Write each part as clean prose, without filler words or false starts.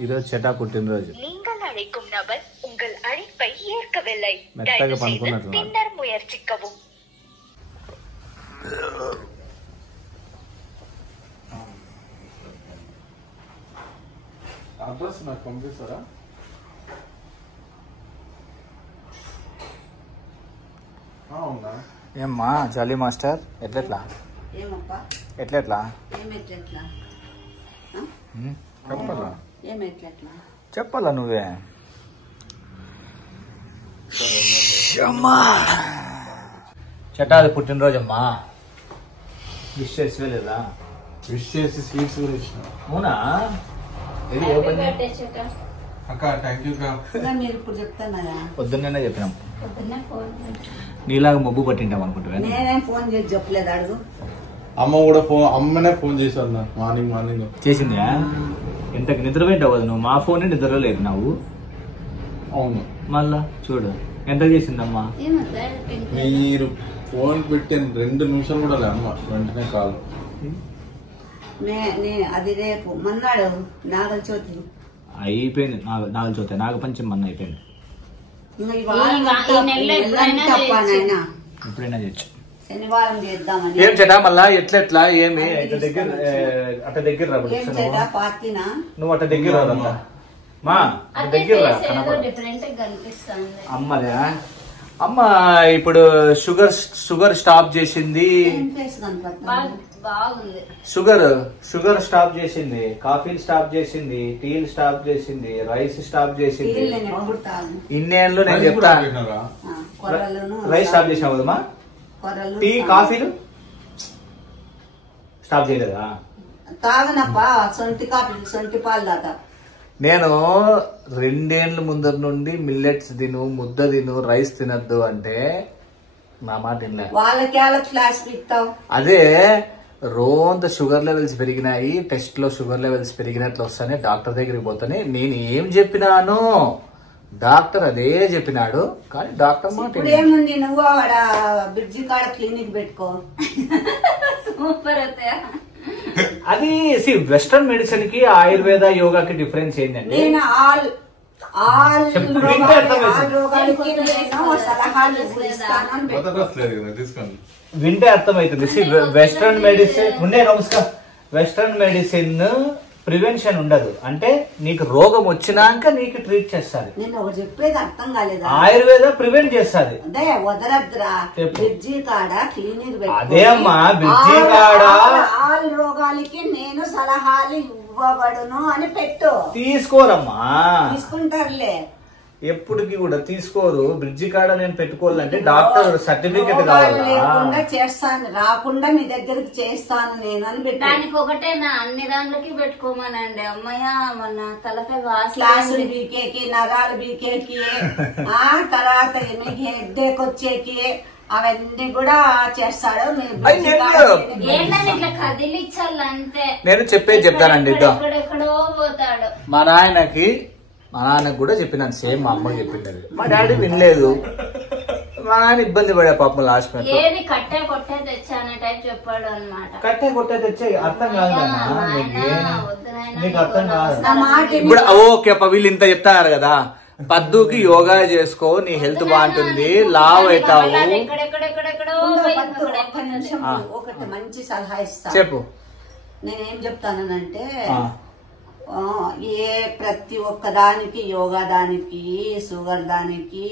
ఈరోజు చెటా పుట్టినరోజు. మెత్తగా పనుకున్నట్లు అడ్రస్ నాకు పంపిస్తారా? ఏమ్మా జాలీ మాస్టర్ ఎట్లెట్లా ఎట్లెట్లా చెప్పాలా నువ్వే. అమ్మా చెటాది పుట్టినరోజు అమ్మా, విష్ చేసి లేదా? విష్ చేసి స్వీట్స్ కూడా ఇచ్చిన. అవునా? అక్క థ్యాంక్ యూ. పొద్దున్నే చెప్పినాం. నీలాగా మబ్బు పట్టింటాం అనుకుంటా. ఫోన్ చేసి చెప్పలేదు అడుగు. అమ్మ కూడా అమ్మనే ఫోన్ చేశారు నాకు మార్నింగ్ చేసిందా? ఇంతకు నిద్రపోయింటావు కదా నువ్వు, మా ఫోన్ నిద్రలో లేదు నువ్వు. అవును మళ్ళా చూడు ఎంత చేసిందమ్మా. మీరు ఫోన్ పెట్టిన 2 నిమిషాలు కూడా లే అమ్మ, వెంటనే కాదు. అది రేపు మన్నాడు నాగల చవితి అయిపోయింది. నాగల చవితి నాగపంచమి మొన్న అయిపోయింది. ఎప్పుడైనా చేయొచ్చు. శనివారం చేద్దామని. ఏం చెటా మళ్ళా ఎట్లెట్లా ఏమి దగ్గర అట్ట దగ్గర రా. నువ్వు అట్ట దగ్గర రాదంతా మా దగ్గర రా. అమ్మలే అమ్మ ఇప్పుడు షుగర్ స్టాప్ చేసింది. షుగర్ స్టాప్ చేసింది, కాఫీలు స్టాప్ చేసింది, టీలు స్టాప్ చేసింది, రైస్ స్టాప్ చేసింది. ఇన్నేళ్ళు నేను చెప్తా. రైస్ స్టాప్ చేసావు కదమ్మా, టీ కాఫీలు స్టాప్ చేయలేదా? తాగనప్పా సొంటి కాఫీ సొంటి పాలు దాకా. నేను 2 ఏళ్ల ముందర నుండి మిల్లెట్స్ తిను, ముద్ద తిను, రైస్ తినద్దు అంటే నా మాట వినలే. అదే రోంత షుగర్ లెవెల్స్ పెరిగినాయి, టెస్ట్ లో షుగర్ లెవెల్స్ పెరిగినట్లు వస్తానే డాక్టర్ దగ్గరికి పోతానే నేను ఏం చెప్పినాను, డాక్టర్ అదే చెప్పినాడు. కానీ డాక్టర్ మాట ఏముంది, నువ్వు ఆడ బ్రిడ్జి కాడ క్లినిక్ పెట్టుకో. సూపర్ అవుతాయా? అది వెస్టర్న్ మెడిసిన్ కి ఆయుర్వేద యోగాకి డిఫరెన్స్ ఏంటంటే వింటే అర్థమవుతుంది. వెస్టర్న్ మెడిసిన్ ఉండే నమస్కారం, వెస్టర్న్ మెడిసిన్ ప్రివెన్షన్ ఉండదు. అంటే నీకు రోగం వచ్చినాక నీకు ట్రీట్ చేస్తారు. చెప్పేది అర్థం కాలేదు. ఆయుర్వేద ప్రివెంట్ చేస్తుంది. బ్రిడ్జి కాడ క్లినిక్ అదే అమ్మా, బ్రిడ్జి కాడ ఆల్ రోగాలకి నేను సలహాలు ఇవ్వబడును అని పెట్టు. తీసుకోరమ్మా, తీసుకుంటారులే. ఎప్పటికి కూడా తీసుకోరు. బ్రిడ్జి కాడ నేను పెట్టుకోవాలంటే డాక్టర్ సర్టిఫికెట్ కావాలి. చేస్తాను, రాకుండా మీ దగ్గరికి చేస్తాను నేను అని పెట్టి. దానికి ఒకటే నా అన్ని దాంట్లోకి పెట్టుకోమనండి. అమ్మయ్య మన తలపై క్లాసులు బీకేకి, నరాలు బీకేకి, తర్వాత మీకు హెడ్ఏక్ వచ్చేకి అవన్నీ కూడా చేస్తాడు. ఇట్లా కదిలిచ్చాలంతే. నేను చెప్పేది చెప్తానండి. ఎక్కడెక్కడో పోతాడు. మా నాన్నకి కూడా చెప్పినాను, సేమ్ మా అమ్మకి చెప్పిండేది. మా డాడీ వినలేదు. మా నాన్న ఇబ్బంది పడే పాపం లాస్ట్ మే. ఏది కట్టే కొట్టే తెచ్చానే టైప్ చెప్పాడు అన్నమాట. కట్టే కొట్టే తెచ్చే అర్థం కాదు నీకు అర్థం కాదు. ఇప్పుడు ఓకే అప్ప, వీళ్ళు ఇంత చెప్తారు కదా, పద్దుకి యోగా చేసుకో, నీ హెల్త్ బాగుంటుంది, లావ్ అవుతావు. ఒకటి మంచి సలహా ఇస్తా చెప్పు. నేనేం చెప్తానంటే ప్రతి ఒక్క దానికి, యోగా దానికి, షుగర్ దానికి,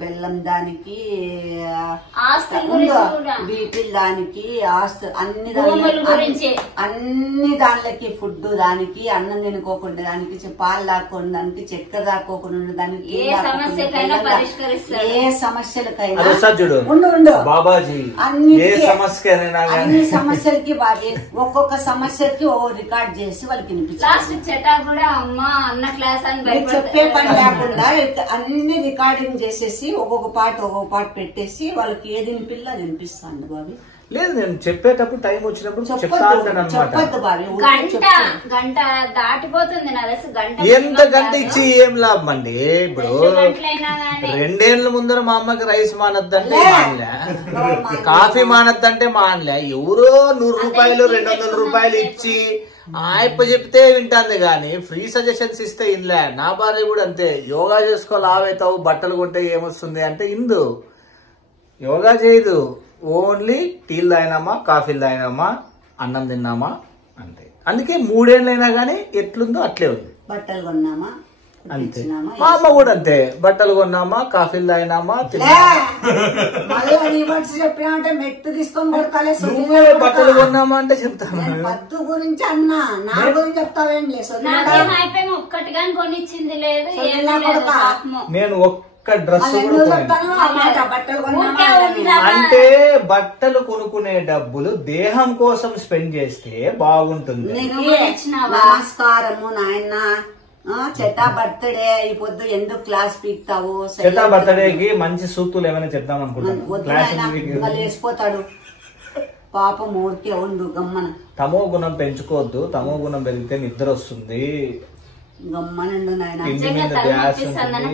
బెల్లం దానికి, బీపీ దానికి, అన్ని దానికి, ఫుడ్ దానికి, అన్నం తినుకోకుండా దానికి, పాలు దాక్కుండా దానికి, చక్కెర దాక్కోకుండా దానికి, ఏ సమస్యలకైనా బాబాజీ అన్ని సమస్యలకి ఒక్కొక్క సమస్యకి ఓ రికార్డ్ చేసి వాళ్ళకి వినిపించాలి. చెప్పే పని లేకుండా అన్ని రికార్డింగ్ చేసేసి ఒక్కొక్క పాట పెట్టేసి వాళ్ళకి ఏది వినిపిల్ల అది వినిపిస్తాను బాబీ. లేదు, నేను చెప్పేటప్పుడు టైం వచ్చినప్పుడు చెప్పొద్దు బాబీ. గంట దాటిపోతుంది. ఎంత గంట ఇచ్చి ఏం లాభం అండి? ఇప్పుడు 2 ఏళ్ల ముందర మా అమ్మకి రైస్ మానద్దంటే మానలే, కాఫీ మానద్దంటే మానలే. ఎవరో 100 రూపాయలు 200 రూపాయలు ఇచ్చి ఆయప్ప చెప్తే వింటాంది కానీ ఫ్రీ సజెషన్స్ ఇస్తే ఇన్లే. నా భార్య కూడా అంతే, యోగా చేసుకో లావైతావు, బట్టలు కొంటే ఏమొస్తుంది అంటే ఇందు యోగా చేయదు, ఓన్లీ టీలు తాగినామా, కాఫీలు తాగినామా, అన్నం తిన్నామా అంతే. అందుకే 3 ఏళ్ళైనా గానీ ఎట్లుందో అట్లే ఉంది. బట్టలు కొన్నామా అంతే. మా అమ్మ కూడా అంతే, బట్టలు కొన్నామా, కాఫీలు తాగినామా, చెప్పినా మెట్టు తీసుకొని నువ్వే బట్టలు కొన్నామా అంటే చెప్తాను. పద్దు గురించి అన్నా, నా గురించి చెప్తావేం లేదు. ఒక్కటిగా కొనిచ్చింది లేదు. నేను ఒక్క డ్రెస్ అంటే బట్టలు కొనుక్కునే డబ్బులు దేహం కోసం స్పెండ్ చేస్తే బాగుంటుంది. నమస్కారము నాయన, చెట్టా బర్త్డే ఈ పొద్దు ఎందుకు క్లాస్ పీక్తావు? చెట్టా బర్త్డేకి మంచి సూక్తులు ఏమైనా చెప్దాం అనుకుంటున్నాను. వేసిపోతాడు పాపం, ఊరికే ఉండు గమ్మన. తమో గుణం పెంచుకోవద్దు, తమో గుణం పెరిగితే నిద్ర వస్తుంది. గమ్మనండు నాయన.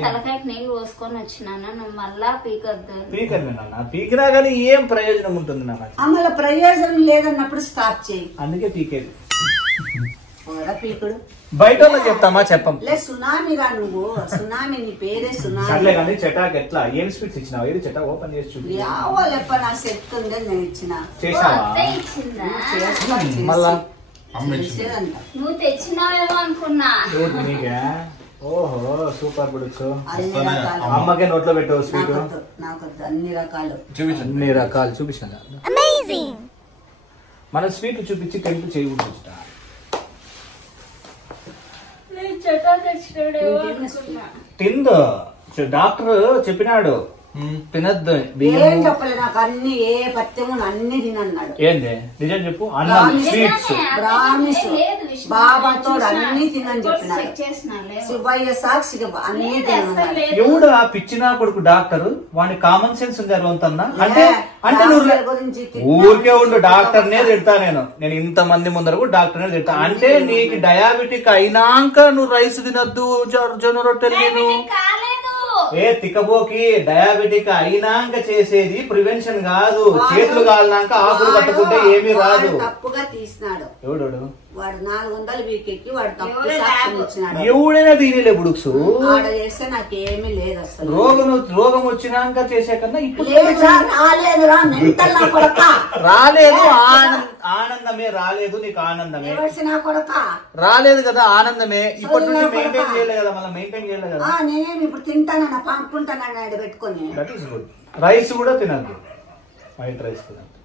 తలకాయకి నీళ్ళు పోసుకొని వచ్చినాను, నువ్వు మళ్ళా పీకొద్దు. పీకండి నాన్న, పీకినా గానీ ఏం ప్రయోజనం ఉంటుంది నాన్న? అమ్మల ప్రయోజనం లేదన్నప్పుడు స్టాప్ చేయి. అందుకే పీకేది. పీకుడు బయట చెప్తామా చెప్పం. సునామీ రా నువ్వు, సునామీ, నీ పేరే సునామీ. సర్లే కానీ చెటాక్ ఎట్లా, ఏం స్వీట్స్ ఇచ్చినావు? ఇది చెటా ఓపెన్ చేసి చూపి. యావోలేప్ప, నా సెట్ ఉంది నేను ఇచ్చిన. చేసావా? మళ్ళా నువ్వు తెచ్చినావేమో అనుకున్నా. ఓహో సూపర్ ప్రొడక్ట్స్. అమ్మకే నోట్లో పెట్టావు స్వీట్. నాకు అన్ని రకాలు చూపించాను. మన స్వీట్ చూపించి టెంపుల్ చేయకూడదు. తిందు, డాక్టర్ చెప్పినాడు తినద్దు. ఏం చెప్పలే నాకు, అన్ని ఏ పత్యము అన్ని తినన్నాడు. ఏంది నిజం చెప్పు. అన్నం, స్వీట్స్, బ్రాహ్మిన్స్, బాబాతో అన్ని తినని చెప్పినాడు. శివయ్య సాక్షిగా అన్ని తినన్నాడు. ఎవడు ఆ పిచ్చినా కొడుకు డాక్టర్? వాడి కామన్ సెన్స్ ఉంది అరవంతన్నా. అంటే అంటే నువ్వు ఊరికే ఉండు, డాక్టర్ నే తిడతా నేను ఇంత మంది ముందర కూడా డాక్టర్ నే తిడతా. అంటే నీకు డయాబెటిక్ అయినాక నువ్వు రైస్ తినద్దు, జొన్న రొట్టెలు తిను. ఏ తిక్కబోకి, డయాబెటిక్ అయినాక చేసేది ప్రివెన్షన్ కాదు. చేతులు కాలినాక ఆకులు పట్టుకుంటే ఏమీ రాదు. తప్పుగా తీసినాడు ఎవడు? వాడు 400 వీకెక్కి వాడు తప్పు సాక్ష్యం ఇచ్చినాడు. ఎవడైనా దీనిలే బుడుక్స్. ఆడ చేస్తే నాకేమీ లేదు అసలు. రోగం వచ్చినాక చేసే కన్నా ఇప్పుడు రాలేదురా మెంటల్ నా కొడక. రాలేదు, ఆనందమే రాలేదు. నీకు ఆనందమే నా కొడక రాలేదు కదా, ఆనందమే. ఇప్పటి నుంచి మెయింటైన్ చేయలేదు కదా, మళ్ళీ మెయింటైన్ చేయలేదు కదా. నేనేమి ఇప్పుడు తింటానన్నా, పంపుకుంటానన్నా పెట్టుకుని. That is good. రైస్ కూడా తినద్దు, వైట్ రైస్ తినద్దు.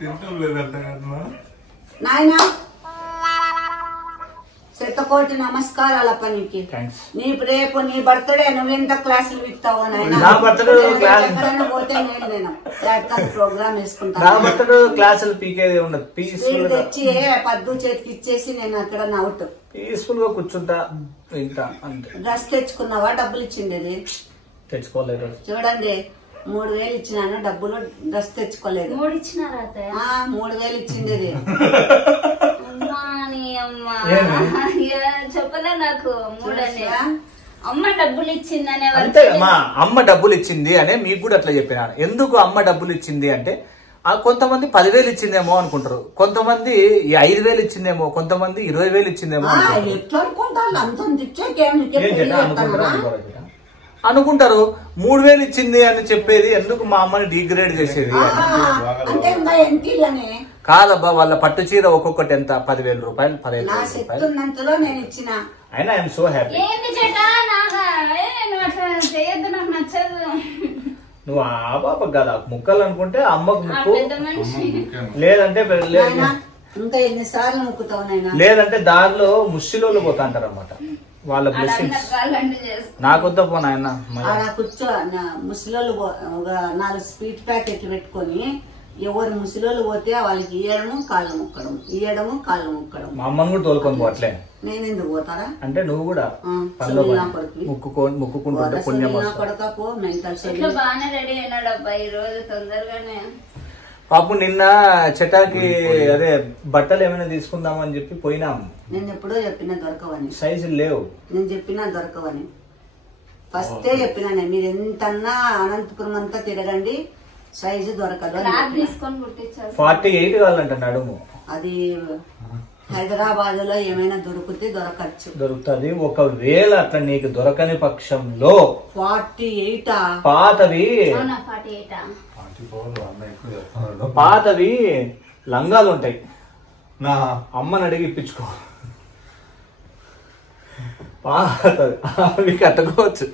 తింటాం లేదంట నాయనా. శతకోటి నమస్కారాల పనికి. నీ రేపు నీ బర్త్డే నువ్వెంత క్లాసులు విక్తావో నాయన. పోతే నేను ప్రోగ్రామ్ వేసుకుంటాను. నా బర్త్డే క్లాసులు పీకేది ఉండదు. తెచ్చి పద్దు చేతికి ఇచ్చేసి నేను అక్కడ నవ్వుతూ పీస్ఫుల్ గా కూర్చుంటా, వింటా అంతే. డ్రెస్ తెచ్చుకున్నావా? డబ్బులు ఇచ్చిండేది తెచ్చుకోలేదు. చూడండి, 3000 ఇచ్చినాను డబ్బులు, డ్రెస్ తెచ్చుకోలేదు. 3 ఇచ్చినారా? 3000 ఇచ్చిండేది. చెప్పలే నాకు 3 అని. అమ్మ డబ్బులు ఇచ్చిందనే అంతే. మా అమ్మ డబ్బులు ఇచ్చింది అనే మీకు కూడా అట్లా చెప్పినాను. ఎందుకు అమ్మ డబ్బులు ఇచ్చింది అంటే, కొంతమంది 10,000 ఇచ్చిందేమో అనుకుంటారు, కొంతమంది 5,000 ఇచ్చిందేమో, కొంతమంది 20,000 ఇచ్చిందేమో అనుకుంటారు. 3,000 ఇచ్చింది అని చెప్పేది ఎందుకు? మా అమ్మని డిగ్రేడ్ చేసేది కాదబ్బా. వాళ్ళ పట్టు చీర ఒక్కొక్కటి ఎంత? 10,000 రూపాయలు, 15,000 రూపాయలు. అయినా ఐఎమ్ సో హ్యాపీ. నువ్వు ఆ బాబా కదా ముక్కలు అనుకుంటే అమ్మకు ముక్కు, లేదంటే లేదంటే దారిలో ముష్టిలోళ్ళు పోతా అంటారు అనమాట. వాళ్ళ బ్లెస్సింగ్స్ నాకొద్దా పో నాయన. కూర్చో, ముసలోళ్ళు 4 స్వీట్ ప్యాకెట్లు పెట్టుకొని ఎవరు ముసలోళ్ళు పోతే వాళ్ళకి ఇయ్యడము కాళ్ళు ముక్కడం, ఇయ్యడము కాళ్ళు ముక్కడం. మా అమ్మని కూడా తోలుకొని పోవట్లే. నేను ఎందుకు పోతారా? అంటే నువ్వు కూడా ముక్కుకుంటుంటే పుణ్యం బాగానే రెడీ అయినాడు అబ్బాయి ఈ రోజు తొందరగానే. పాపం నిన్న చెటాకి అదే బట్టలు ఏమైనా తీసుకుందామని చెప్పి పోయినాము. నేను ఎప్పుడో చెప్పినా దొరకవని, సైజులు లేవు. నేను చెప్పినా దొరకవని ఫస్టే చెప్పినా. మీరు ఎంతన్నా అనంతపురం అంతా తిరగండి, సైజు దొరకదు. 48 కావాలంట నడుము. అది హైదరాబాద్ లో ఏమైనా దొరుకుతుంది. ఒకవేళ అట్లా నీకు దొరకని పక్షంలో 48 పాతవి లంగాలు ఉంటాయి, నా అమ్మని అడిగి ఇప్పించుకో. పాతవి అవి కట్టుకోవచ్చు.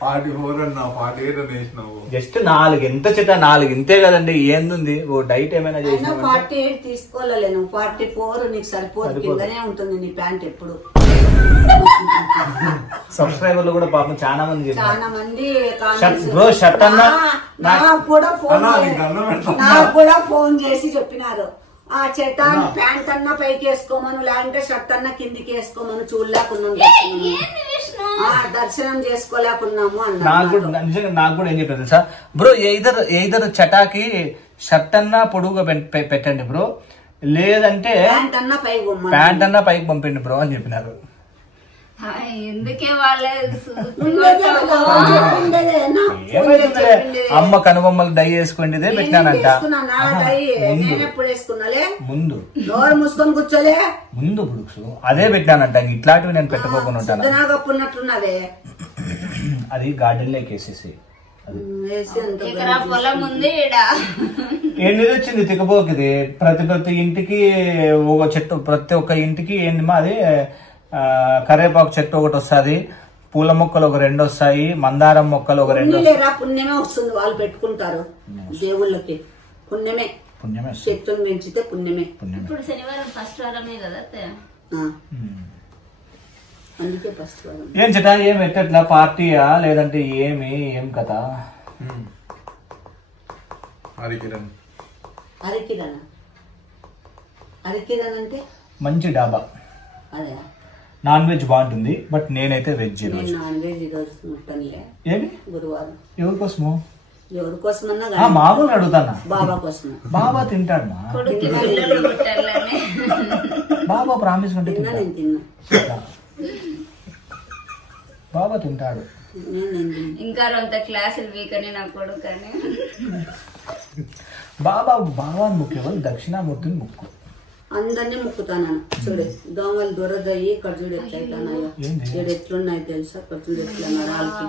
44 అన్నా 48 వేసినావు. జస్ట్ 4 ఎంత చెట్ట 4 ఇంతే కదండి. ఏంది ఓ డైట్ ఏమైనా చేసినా 48 తీసుకోలేను. 44 నీకు సరిపోదు, కిందనే ఉంటుంది నీ ప్యాంట్ ఎప్పుడు. సబ్స్క్రైబర్లు కూడా పాపం చాలా మంది బ్రో షర్ట్ అన్నా నాకు కూడా ఫోన్ చేసి చెప్పినారు, ఆ చెట్ట ప్యాంట్ అన్నా పైకి వేసుకోమను, లేదంటే షర్ట్ అన్నా కిందికి వేసుకోమను, చూడలేకున్నాం, దర్శనం చేసుకోలేకున్నాము అన్న. నాకు కూడా ఏం చెప్పారు తెలుసా బ్రో, ఎయిదర్ చటాకి షర్ట్ అన్నా పొడుగుగా పెట్టండి బ్రో, లేదంటే ప్యాంట్ అన్నా పైకి పంపండి బ్రో అని చెప్పినారు. ఎందుకే అమ్మ కనుబొమ్మలు డై వేసుకుంటే పెట్టినానంట. ముందు మూసుకొని కూర్చోలే ముందు బుడుక్స్ అదే పెట్టినానంట. ఇట్లాంటివి నేను పెట్టుకోకుండా ఉంటాను. అది గార్డెన్ లోకి వేసేసి ఎన్ని వచ్చింది తికపోకిది. ప్రతి ఇంటికి ఒక చెట్టు, ప్రతి ఒక్క ఇంటికి ఏంది అది కరేపాకు చెట్టు ఒకటి వస్తుంది, పూల మొక్కలు ఒక 2 వస్తాయి, మందారం మొక్కలు ఒక 2. పుణ్యమే వస్తుంది, వాళ్ళు పెట్టుకుంటారు దేవుళ్ళకి. పుణ్యమే చెట్టును పెంచితే పుణ్యమే. ఇప్పుడు శనివారం ఫస్ట్ వారమే కదా, అందుకే ఫస్ట్ వారం. ఏం చెట్టా ఏం ఎట్టట్లా పార్టీయా లేదంటే ఏం కథ? హరికిరణ్ అంటే మంచి డాబా, అదే నాన్ వెజ్ బాగుంటుంది. బట్ నేనైతే వెజ్. నాన్ వెజ్ ఈరోజు ముట్టనులే. ఏమి గురువారం ఎవరికోసము? ఎవరికోసమన్నా మామూలు అడుగుతానా? బాబా కోసం. బాబా తింటాడు మా బాబా ప్రామిస్ ఉంటే నేను తిన్నా. బాబా తింటాడు. ఇంకా అంత క్లాసులు వీకని నా కొడుకని. బాబా ముఖ్యం దక్షిణామూర్తిని ముక్కు. అందరినీ ముక్కుతాను చూడు. దోమలు దొరదయ్యి ఇక్కడ చూడు ఎట్లయితున్నాయో, చూడు ఎట్లున్నాయి తెలుసా, ఇక్కడ చూడు ఎట్లా నరాలకి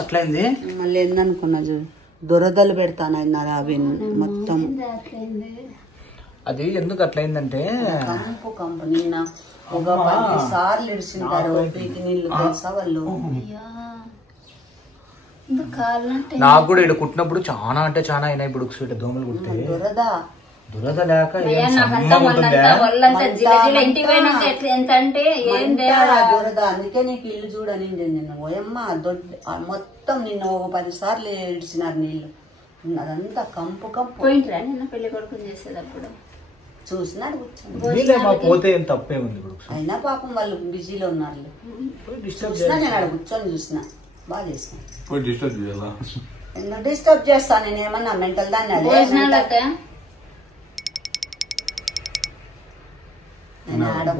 అట్లయింది. మళ్ళీ ఏందనుకున్నా చూడు, దొరదలు పెడతాను నరావి మొత్తం. అది ఎందుకు అట్లయిందంటే కంపు నిన్న ఒక 10 సార్లు ఇడిచింటారు పీకి నీళ్లు తెలుసా వాళ్ళు. నాకు కూడా ఇక్కడ కుట్టినప్పుడు చాలా అంటే చాలా అయినాయి. ఇప్పుడు దోమలు కుట్టే దురద లేక దురద. అందుకే నీకు ఇల్లు చూడనిండి నిన్న ఓయమ్మ మొత్తం నిన్న ఒక 10 సార్లు ఇడిచినారు నీళ్లు. అదంతా కంపు పోయింట్రా నిన్న పెళ్లి కొడుకుని చేసేటప్పుడు చూసినాడు పోతే ఏం తప్పేముంది. అయినా పాపం వాళ్ళు బిజీలో ఉన్నారు. చూసినా నేను అక్కడ కూర్చొని చూసినా, బాగా చేసిన. ఎందుకు డిస్టర్బ్ చేస్తాను నేను? ఏమన్నా మెంటల్ దాన్ని? అదే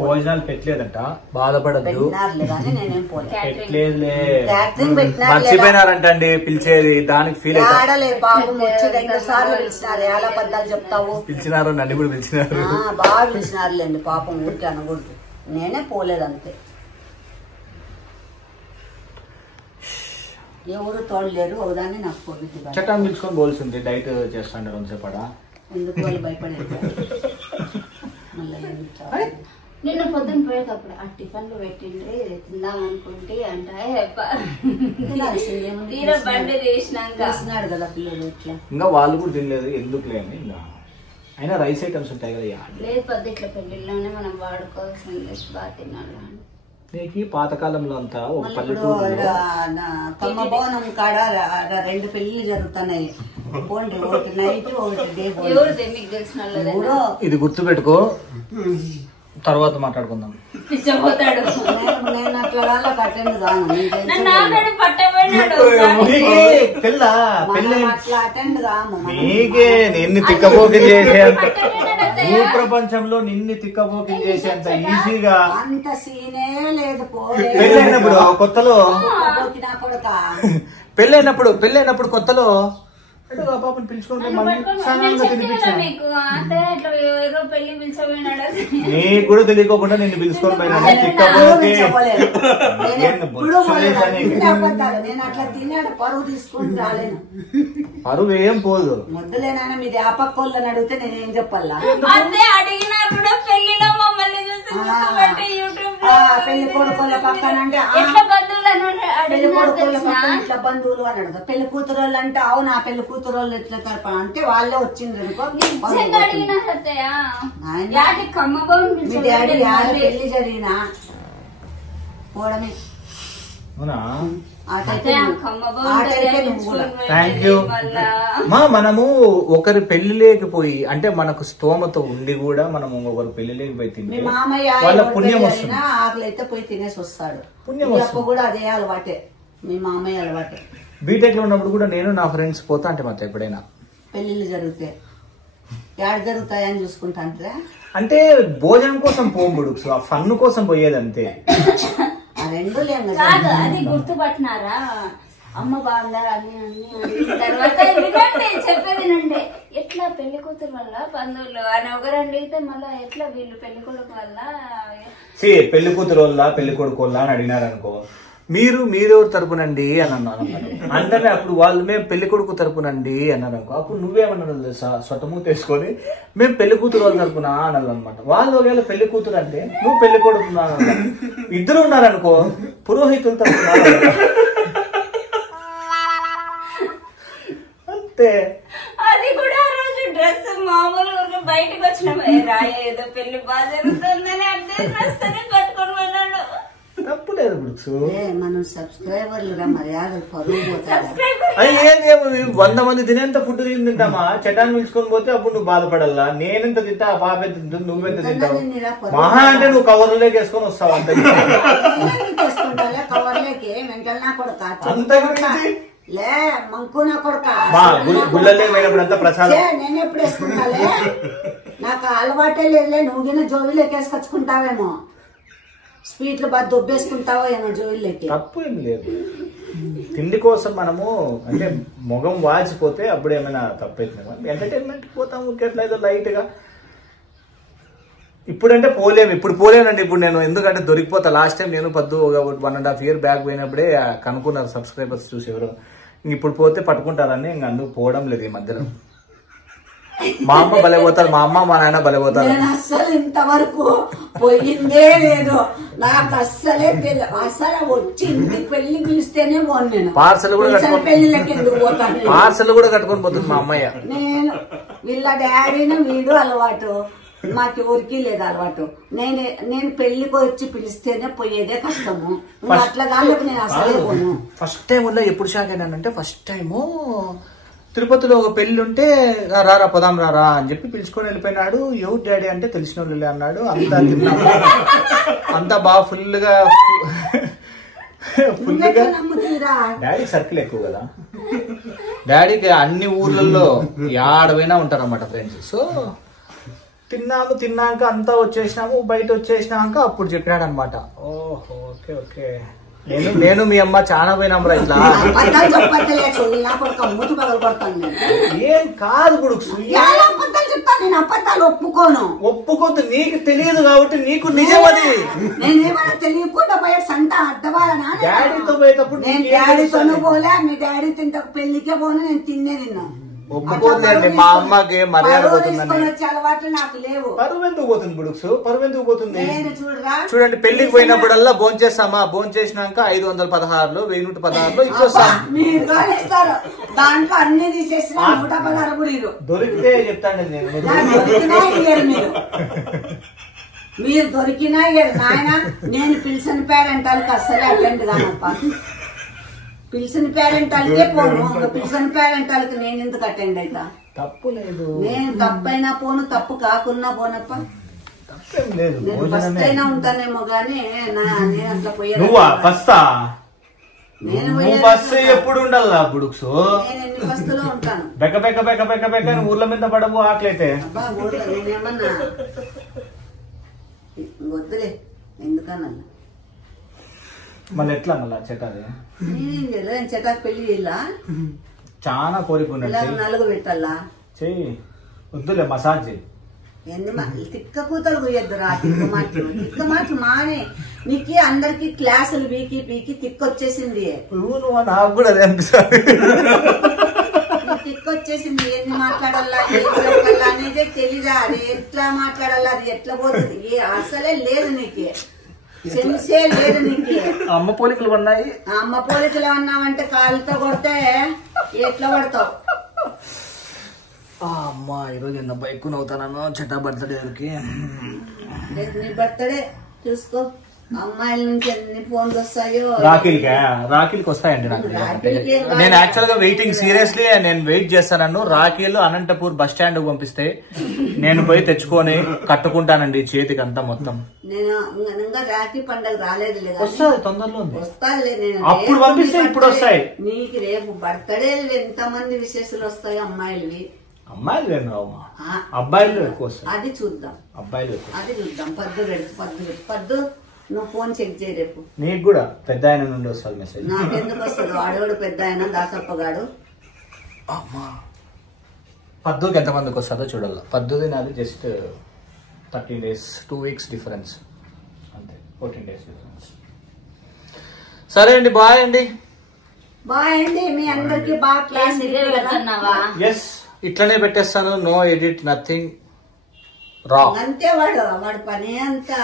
భోజనాలు పెట్టలేదంట, బాధపడద్దు. మర్చిపోయినారంట అండి పిలిచేది, దానికి ఫీల్ చెప్తావు. పిలిచినారు, నన్ను కూడా పిలిచినారు. బాగా పిలిచినారులేండి పాపం, ఊరికి అనకూడదు. నేనే పోలేదంతే. ఎవరు తోడలేరు, ఒకదాన్ని నాకు పోయింది. చట్టాన్ని పిలుచుకొని పోల్సింది. డైట్ చేస్తాంటారు అంతసేపడా, ఎందుకు వాళ్ళు భయపడేది? నిన్న పొద్దున పోయేటప్పుడు ఆ టిఫిన్లు పెట్టిండ్రి తిందాం అనుకుంటే అంటే తీరా బండి చేసినాక కదా పిల్లలు. ఇంకా వాళ్ళు కూడా తినలేదు, ఎందుకు లేని. ఇంకా అయినా రైస్ ఐటమ్స్ ఉంటాయి కదా. లేదు పొద్దు ఇట్లా పెళ్లిలోనే మనం వాడుకోవాల్సింది, బాగా తినాలి. నీకు పాతకాలంలో అంతా ఒక పల్లెటూరు తమ భవనం కాడ 2 పెళ్లి జరుగుతున్నాయి. ఒకటి నైట్ ఒకటి డే. ఇది గుర్తు పెట్టుకో, తర్వాత మాట్లాడుకుందాం. నేను అట్లా వాళ్ళకి అటెండ్ కాను. అట్లా అటెండ్ కాము. నీకే నిన్ను తిక్కబోకి చేసేంత ప్రపంచంలో నిన్ను తిక్కబోకి చేసేంత ఈజీగా అంత సీనే లేదు. పెళ్ళైనప్పుడు కొత్తలో పెళ్ళైనప్పుడు కొత్తలో అంటే ఆ పాపని పిలుచుకొని నీకు కూడా తెలియకోకుండా నిన్ను పిలుచుకొని పోయినా పరువు ఏం పోదు. మొదలేనా మీది ఆ పక్క వాళ్ళని అడిగితే నేనేం చెప్పాలా? పెళ్లి కొడుకోళ్ళ పక్కన అంటే పెళ్లి కొడుకోళ్ళ పక్కన ఇట్లా బంధువులు అని అడుగుతా. పెళ్లి కూతురు వాళ్ళు అంటే అవునా పెళ్లి కూతురు వాళ్ళు ఎట్లా తరప అంటే వాళ్ళే వచ్చిండ్రు అనుకో. మీ డాడీ యాడ పెళ్లి జరిగినా పోవడమే. మనము ఒకరి పెళ్లి లేకపోయి అంటే మనకు స్తోమత ఉండి కూడా మనం ఒకరు పెళ్లి లేకపోయి తింటే వాళ్ళ పుణ్యం వస్తుంది. ఆకలి అయితే పోయి తినేసి వస్తాడు. పుణ్యం కూడా అదే అలవాటే. మీ మామయ్య అలవాటే. బీటెక్ లో ఉన్నప్పుడు కూడా నేను నా ఫ్రెండ్స్ పోతా అంటే మాత్రం ఎప్పుడైనా పెళ్లిళ్ళు జరిగితే ఏడ జరుగుతాయని చూసుకుంటా అంటే భోజనం కోసం పోంబుడు ఆ ఫన్ కోసం పోయేది అంతే. అది గుర్తుపట్టినారా? అమ్మ బాగుందా అని తర్వాత చెప్పేదినండి. ఎట్లా పెళ్లి కూతురు వల్ల బంధువులు అని ఒకరండి అయితే మళ్ళా ఎట్లా వీళ్ళు పెళ్లి కొడుకు వల్ల పెళ్లి కూతురు వల్ల పెళ్లి కొడుకు వల్ల అని అడిగినారు అనుకో, మీరెవరు తరపునండి అని అన్నారు అంటే అప్పుడు వాళ్ళు మేము పెళ్లి కొడుకు తరపునండి అన్నారు అనుకో, అప్పుడు నువ్వేమన్నారు తెలుసా స్వతము తీసుకొని మేము పెళ్లి కూతురు వాళ్ళ తరపున అన్నారు అనమాట. వాళ్ళు ఒకవేళ పెళ్లి కూతురు అంటే నువ్వు పెళ్లి కొడుకు ఇద్దరు ఉన్నారనుకో పురోహితుల తరపున అంతే. అది కూడా రోజు డ్రెస్ మామూలుగా బయటకు వచ్చిన ఏదో పెళ్లి బాగా జరుగుతుందని అదే డ్రెస్ కట్టుకొని పోయినాడు. తప్పులేదు మనం సబ్స్క్రైబర్లు మర్యాదలు పరువు పోతారు. 100 మంది తినేంత ఫుడ్ తింటామా? చటాన్ని పిలుచుకొని పోతే అప్పుడు నువ్వు బాధపడాలా? నేనెంత తింటా, ఆ పాప ఎంత తింటుంది, నువ్వెంత తింటావు? మహా అంటే నువ్వు కవర్లోకి వేసుకొని వస్తావు అంత. కవర్లోకి మెంటల్ నా కొడుక లే మంకు నా కొడుక గుళ్ళల్లో పోయినప్పుడు అంతా ప్రసాదం నేను ఎప్పుడు వేసుకుంటాలే. నాకు అలవాటే లేదులే. నువ్వు గిన జోబీలోకి వేసుకొచ్చుకుంటావేమో, స్వీట్లు బాగా దొబ్బేసుకుంటావో ఏమో జోయిల్లోకి. తప్పు ఏం లేదు. తిండి కోసం మనము అంటే మొగం వాచిపోతే అప్పుడు ఏమైనా తప్పైతుంది. ఎంటర్టైన్మెంట్ పోతాం ఊరికెట్లా ఏదో లైట్ గా. ఇప్పుడంటే పోలేము, ఇప్పుడు పోలేనండి. ఇప్పుడు నేను ఎందుకంటే దొరికిపోతా. లాస్ట్ టైం నేను 1.5 years బ్యాక్ పోయినప్పుడే కనుక్కున్నారు సబ్స్క్రైబర్స్ చూసి ఎవరు. ఇప్పుడు పోతే పట్టుకుంటారని ఇంక అందుకు పోవడం లేదు ఈ మధ్యలో. మా అమ్మ బలైపోతారు, మా అమ్మ మా నాయన బలైపోతారు. నేను అస్సలు ఇంతవరకు పోయిందే లేదు. నాకు అస్సలే తెలియదు. అసలు వచ్చి ఇంటికి పెళ్లి పిలిస్తేనే పోను. నేను పార్సల్ కూడా పెళ్లిళ్ళకి ఎందుకు పోతాను? పార్సల్ కూడా కట్టుకొని పోతుంది మా అమ్మయ్య. నేను వీళ్ళ డాడీని వీడు అలవాటు, మాకు ఊరికి లేదు అలవాటు. నేను పెళ్లికి వచ్చి పిలిస్తేనే పోయేదే కష్టము. అట్లా దానికి నేను అసలే పోను. ఫస్ట్ టైం ఉన్నా ఎప్పుడు షాక్ అయినానంటే ఫస్ట్ టైము తిరుపతిలో ఒక పెళ్లి ఉంటే రారా పొదాం రారా అని చెప్పి పిలుచుకొని వెళ్ళిపోయినాడు. ఎవరు డాడీ అంటే తెలిసిన వాళ్ళు అన్నాడు. అంతా బాగా ఫుల్గా డాడీ సర్కిల్ ఎక్కువ కదా, డాడీకి అన్ని ఊర్లలో ఆడవైనా ఉంటారన్నమాట ఫ్రెండ్స్. సో తిన్నాక అంతా వచ్చేసినాము, బయట వచ్చేసినాక అప్పుడు చెప్పినాడు అనమాట. ఓహో ఓకే ఓకే నేను మీ అమ్మ చాలా పోయినాం రా ఇట్లా. ఏం కాదు ఒప్పుకోద్దు, నీకు తెలియదు కాబట్టి నీకు నిజమది. నేనేమన్నా తెలియకుండా పోయే సంట అడ్డవాళ్ళనా? డాడీతో పోయేటప్పుడు నేను డాడీతోనూ పోలే, మీ డాడీ తింటే పెళ్లికే పోను. నేను తిన్నే తిన్నా. ఒప్పుకోండి, మా అమ్మకి మర్యాద పోతుందని. అలవాట్లు నాకు లేవు. పరువు ఎందుకు పోతుంది బుడుక్స్? పరువు ఎందుకు పోతుంది? చూడండి పెళ్లికి పోయినప్పుడల్లా భోంచేస్తామా, భోంచేసినాక 516లో 1116లో ఇచ్చొస్తాం. దాంట్లో అన్ని తీసేసిన 116 కూడా దొరికితే చెప్తాండి నేను. మీరు దొరికినా నాయన. నేను పిలిచిన పేరెంటాలకి అస్సలే అటెండ్ కానప్ప. పిలిచిన పేరెంటాలకే పోను. పిలిచిన పేరెంటాలకి నేను ఎందుకు అటెండ్ అవుతా? తప్పు లేదు. నేను తప్పైనా పోను, తప్పు కాకున్నా పోనప్ప. నేను ఫస్ట్ అయినా ఉంటానేమో గానీ నేను అట్లా పోయాను. బస్సు ఎప్పుడు ఉండాలి అప్పుడు? నేను ఎన్ని బస్సులో ఉంటాను. బెక్క బెక్క బెక్క బెక్క బెక్క ఊర్ల మీద పడము ఆకలైతే. నేనేమన్నా వద్దులే ఎందుకన్నా. మళ్ళీ ఎట్లా మళ్ళా చెటాది? నేను చెటాకి పెళ్లి చేయాలా? చాలా కోరిక ఉన్నట్టు నలుగు పెట్టాలా చెయ్యి. వద్దులే మసాజ్ చెయ్యి. ఎన్ని తిక్క కూతలు పోయొద్దురా, తిక్క మాటలు మానే. నీకు అందరికి క్లాసులు పీకి పీకి తిక్కొచ్చేసింది. నాకు కూడా అదే అనిపిస్తుంది. తిక్కొచ్చేసింది. ఎన్ని మాట్లాడాలా ఏం చెప్పాలా అనేదే తెలీదా? అది ఎట్లా మాట్లాడాలా, అది ఎట్లా పోతుంది, అసలే లేదు నీకు, సెన్సే లేదు నీకు. అమ్మ పోలికలు ఉన్నాయి. అమ్మ పోలికలు అన్నావంటే కాళ్ళతో కొడితే ఎట్లా పడతావు? అమ్మా ఈరోజు ఎన్న బైక్ నవ్వుతాను చెట్టా బర్త్డేకి. నీ బర్త్డే చూసుకో. అమ్మాయిల నుంచి ఎన్ని ఫోన్లు వస్తాయో. రాఖీలకి వస్తాయండి నాకు. నేను యాక్చువల్ గా వెయిటింగ్, సీరియస్లీ నేను వెయిట్ చేస్తాను. రాఖీలు అనంతపూర్ బస్ స్టాండ్ పంపిస్తే నేను పోయి తెచ్చుకొని కట్టుకుంటానండి చేతికి అంతా మొత్తం. నేను ఇంకా రాఖీ పండుగ రాలేదు, వస్తుంది తొందరలో, వస్తాలే. నేను అప్పుడు పంపిస్తే ఇప్పుడు వస్తాయి. నీకు రేపు బర్త్డే ఎంత మంది విశేషాలు వస్తాయి అమ్మాయిలవి. అమ్మాయిలు వేరు, అబ్బాయిలు ఎక్కువ వస్తాయి. అది చూద్దాం, అబ్బాయిలు అది చూద్దాం. పద్దు నువ్వు ఫోన్ చెక్ చేయి రేపు. నీకు కూడా పెద్ద ఆయన నుండి వస్తుంది మెసేజ్. నాకెందుకు వస్తుంది? వాడేవాడు పెద్ద ఆయన దాసప్పగాడు. అమ్మా పద్దుకి ఎంతమందికి వస్తుందో చూడాలి. పద్దుది నాది జస్ట్ 30 days, 2 weeks డిఫరెన్స్ అంతే, 14 days డిఫరెన్స్. సరే అండి, బాయ్ అండి. బాయ్ అండి, మీ అందరికి బాగా క్లాస్ పెడుతున్నావా? ఎస్, ఇట్లనే పెట్టేస్తాను. నో ఎడిట్, నథింగ్ రా. అంతే వాడు పని అంతా.